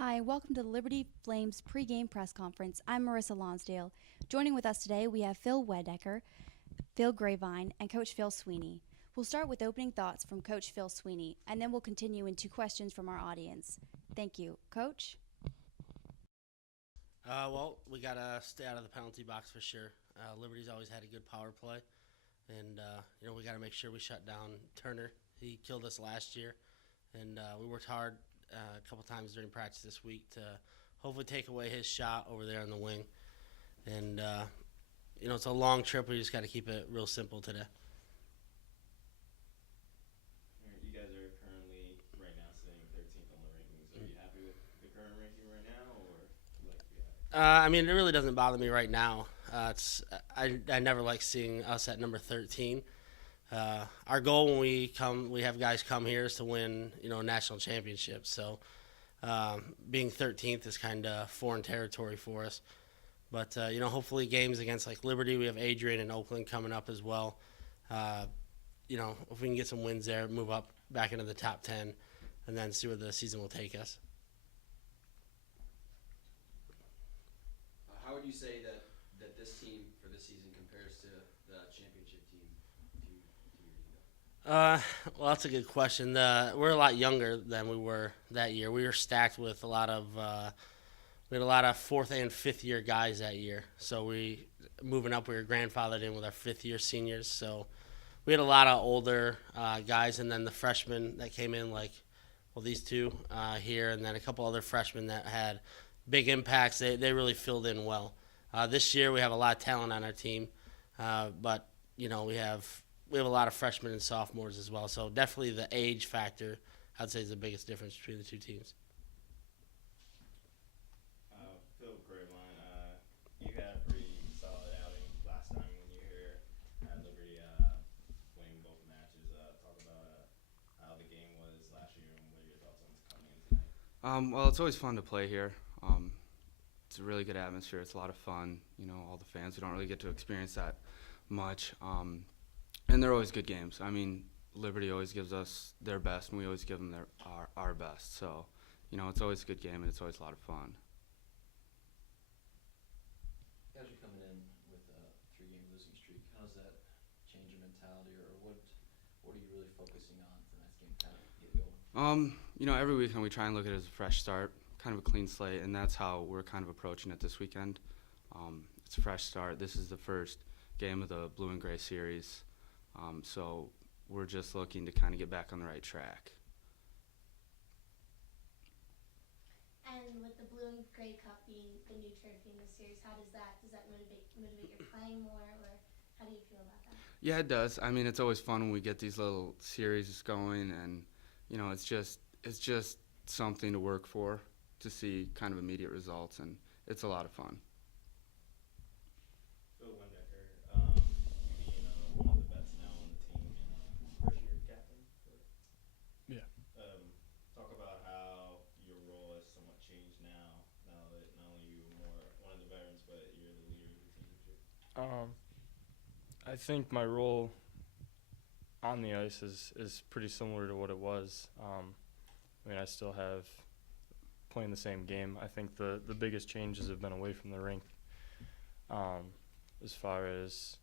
Hi, welcome to the Liberty Flames pregame press conference. I'm Marissa Lonsdale. Joining with us today, we have Phil Wendecker, Phil Graveline, and Coach Phil Sweeney. We'll start with opening thoughts from Coach Phil Sweeney, and then we'll continue into questions from our audience. Thank you. Coach? We got to stay out of the penalty box for sure. Liberty's always had a good power play, and we got to make sure we shut down Turner. He killed us last year, and we worked hard a couple times during practice this week to hopefully take away his shot over there on the wing. And it's a long trip. We just got to keep it real simple today. You guys are currently right now sitting 13th on the rankings. Are you happy with the current ranking right now, or would you like to be higher? It really doesn't bother me right now. I never like seeing us at number 13. Our goal when we have guys come here is to win, national championships. So being 13th is kind of foreign territory for us. But, hopefully games against like Liberty, we have Adrian and Oakland coming up as well. If we can get some wins there, move up back into the top 10, and then see where the season will take us. How would you say that this team for this season compares to the championship team 2 years ago? Well, that's a good question. We're a lot younger than we were that year. We were stacked with we had a lot of fourth and fifth year guys that year. So we were grandfathered in with our fifth year seniors. So we had a lot of older guys, and then the freshmen that came in, these two here, and then a couple other freshmen that had big impacts. They really filled in well. This year we have a lot of talent on our team, but we have a lot of freshmen and sophomores as well. So definitely the age factor, I'd say, is the biggest difference between the two teams. Phil Graveline, you had a pretty solid outing last time when you were here at Liberty, winning both matches. Talk about how the game was last year and what are your thoughts on coming in tonight? Well, it's always fun to play here. It's a really good atmosphere. It's a lot of fun. All the fans. We don't really get to experience that much. And they're always good games. I mean, Liberty always gives us their best, and we always give them our best. So, it's always a good game, and it's always a lot of fun. You guys are coming in with a 3-game losing streak. How does that change your mentality, or what are you really focusing on for next game to kind of get going? Every weekend we try and look at it as a fresh start, kind of a clean slate, and that's how we're kind of approaching it this weekend. It's a fresh start. This is the first game of the Blue and Gray series, so we're just looking to kind of get back on the right track. And with the Blue and Gray Cup being the new trophy in the series, does that motivate your playing more, or how do you feel about that? Yeah, it does. I mean, it's always fun when we get these little series going, and it's just something to work for, to see kind of immediate results, and it's a lot of fun. Phil Wendecker, you being one of the vets now on the team and first-year captain. Yeah. Talk about how your role has somewhat changed now that not only you more one of the veterans, but you're the leader of the team this year. I think my role on the ice is pretty similar to what it was. I still have playing the same game. I think the biggest changes have been away from the rink, as far as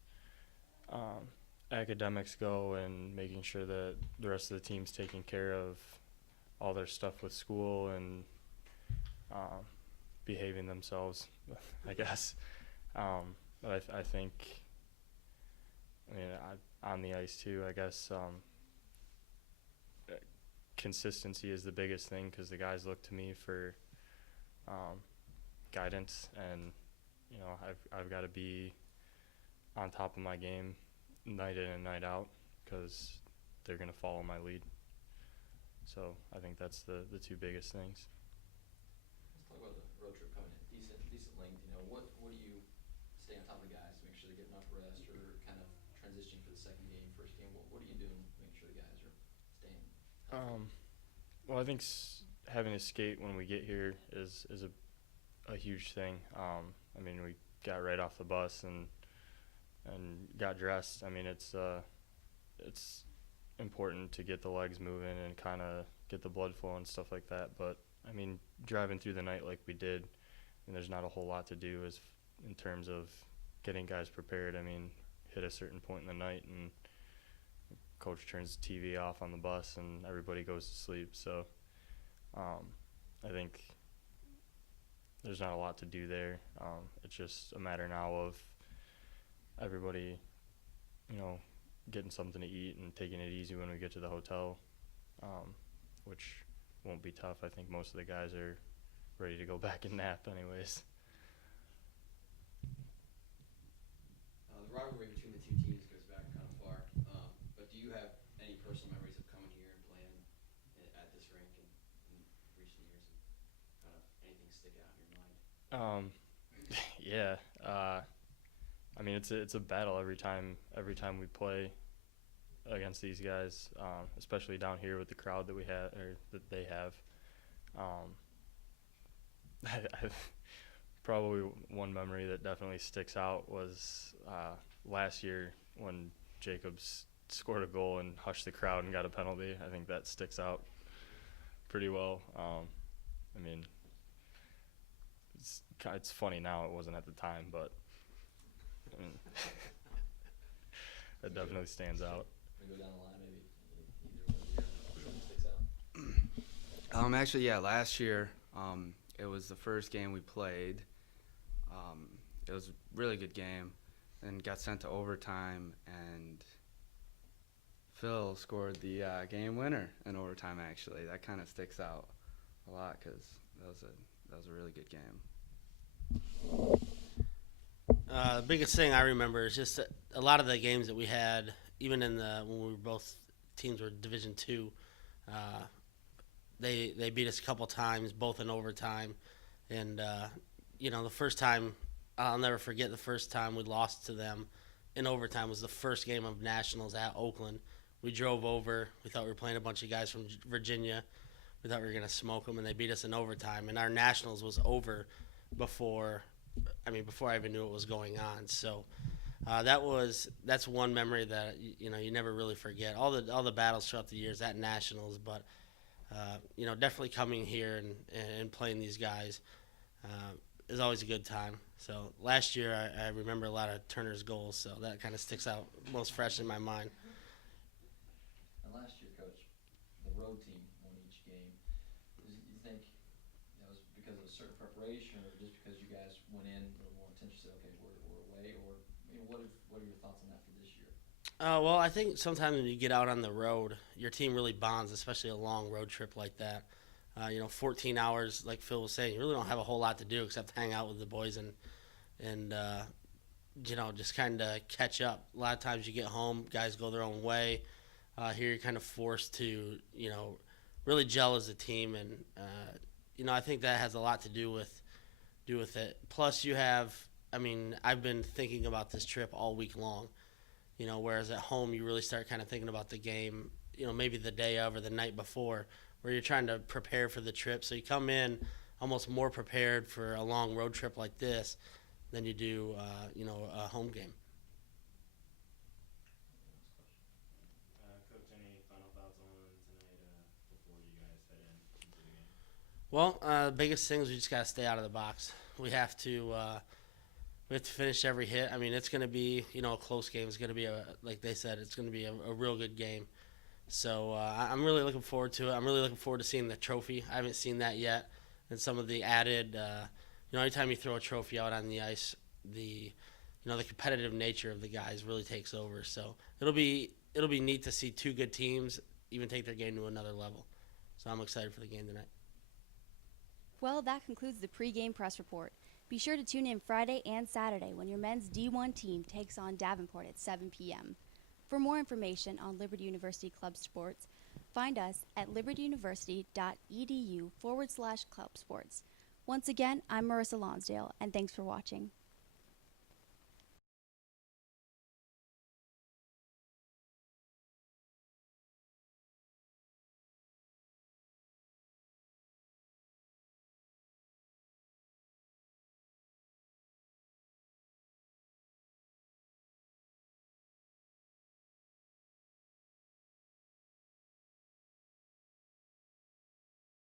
academics go, and making sure that the rest of the team's taking care of all their stuff with school and behaving themselves, I guess. But I think, on the ice too, I guess consistency is the biggest thing, because the guys look to me for guidance, and I've got to be on top of my game night in and night out, because they're going to follow my lead. So I think that's the two biggest things. Let's talk about the road trip coming in. Decent length. What do you stay on top of the guys to make sure they're getting enough rest, or kind of transitioning for the second game, first game? What are you doing to make sure the guys are staying healthy? Well, I think having to skate when we get here is a huge thing. We got right off the bus and got dressed. It's important to get the legs moving and kind of get the blood flowing and stuff like that. But I mean, driving through the night like we did, and there's not a whole lot to do as in terms of getting guys prepared. I mean, hit a certain point in the night and coach turns the TV off on the bus and everybody goes to sleep. So I think there's not a lot to do there. It's just a matter now of everybody, getting something to eat and taking it easy when we get to the hotel, which won't be tough. I think most of the guys are ready to go back and nap anyways. The rivalry between the two teams goes back kind of far, but do you have any personal memories of coming here and playing at this rink in recent years, and kind of anything stick out in your mind? Yeah. I mean, it's a battle every time we play against these guys, especially down here with the crowd that we have or that they have. Probably one memory that definitely sticks out was last year when Jacobs scored a goal and hushed the crowd and got a penalty. I think that sticks out pretty well. I mean, it's funny now. It wasn't at the time, but I mean, that definitely stands out. We go down the line, maybe either one of you sticks out. Actually, yeah, last year, it was the first game we played. It was a really good game, and got sent to overtime, and Phil scored the game winner in overtime. Actually, that kind of sticks out a lot because that was a really good game. The biggest thing I remember is just that a lot of the games that we had, even when we were both teams were Division II, they beat us a couple times, both in overtime, and the first time I'll never forget the first time we lost to them in overtime was the first game of nationals at Oakland. We drove over. We thought we were playing a bunch of guys from Virginia. We thought we were going to smoke them, and they beat us in overtime. And our nationals was over before I even knew what was going on. So that's one memory that you never really forget. All the battles throughout the years at nationals, but definitely coming here and playing these guys is always a good time. So last year I remember a lot of Turner's goals, so that kind of sticks out most fresh in my mind. And last year, Coach, the road team won each game. Do you think that was because of a certain preparation, or just because you guys went in a little more intense, said, okay, we're away, or what are your thoughts on that for this year? Well, I think sometimes when you get out on the road, your team really bonds, especially a long road trip like that. 14 hours, like Phil was saying, you really don't have a whole lot to do except hang out with the boys and just kind of catch up. A lot of times you get home, guys go their own way. Here you're kind of forced to, really gel as a team, and I think that has a lot to do with it. Plus, you have, I've been thinking about this trip all week long. Whereas at home you really start kind of thinking about the game, maybe the day of or the night before, where you're trying to prepare for the trip. So you come in almost more prepared for a long road trip like this than you do, a home game. Coach, any final thoughts on tonight before you guys head into the game? Well, the biggest thing is we just got to stay out of the box. We have to finish every hit. It's going to be, a close game. It's going to be, like they said, it's going to be a real good game. So I'm really looking forward to it. I'm really looking forward to seeing the trophy. I haven't seen that yet. And some of the added, anytime you throw a trophy out on the ice, the competitive nature of the guys really takes over. So it'll be neat to see two good teams even take their game to another level. So I'm excited for the game tonight. Well, that concludes the pregame press report. Be sure to tune in Friday and Saturday when your men's D1 team takes on Davenport at 7 p.m. For more information on Liberty University Club Sports, find us at libertyuniversity.edu/club sports. Once again, I'm Marissa Lonsdale, and thanks for watching.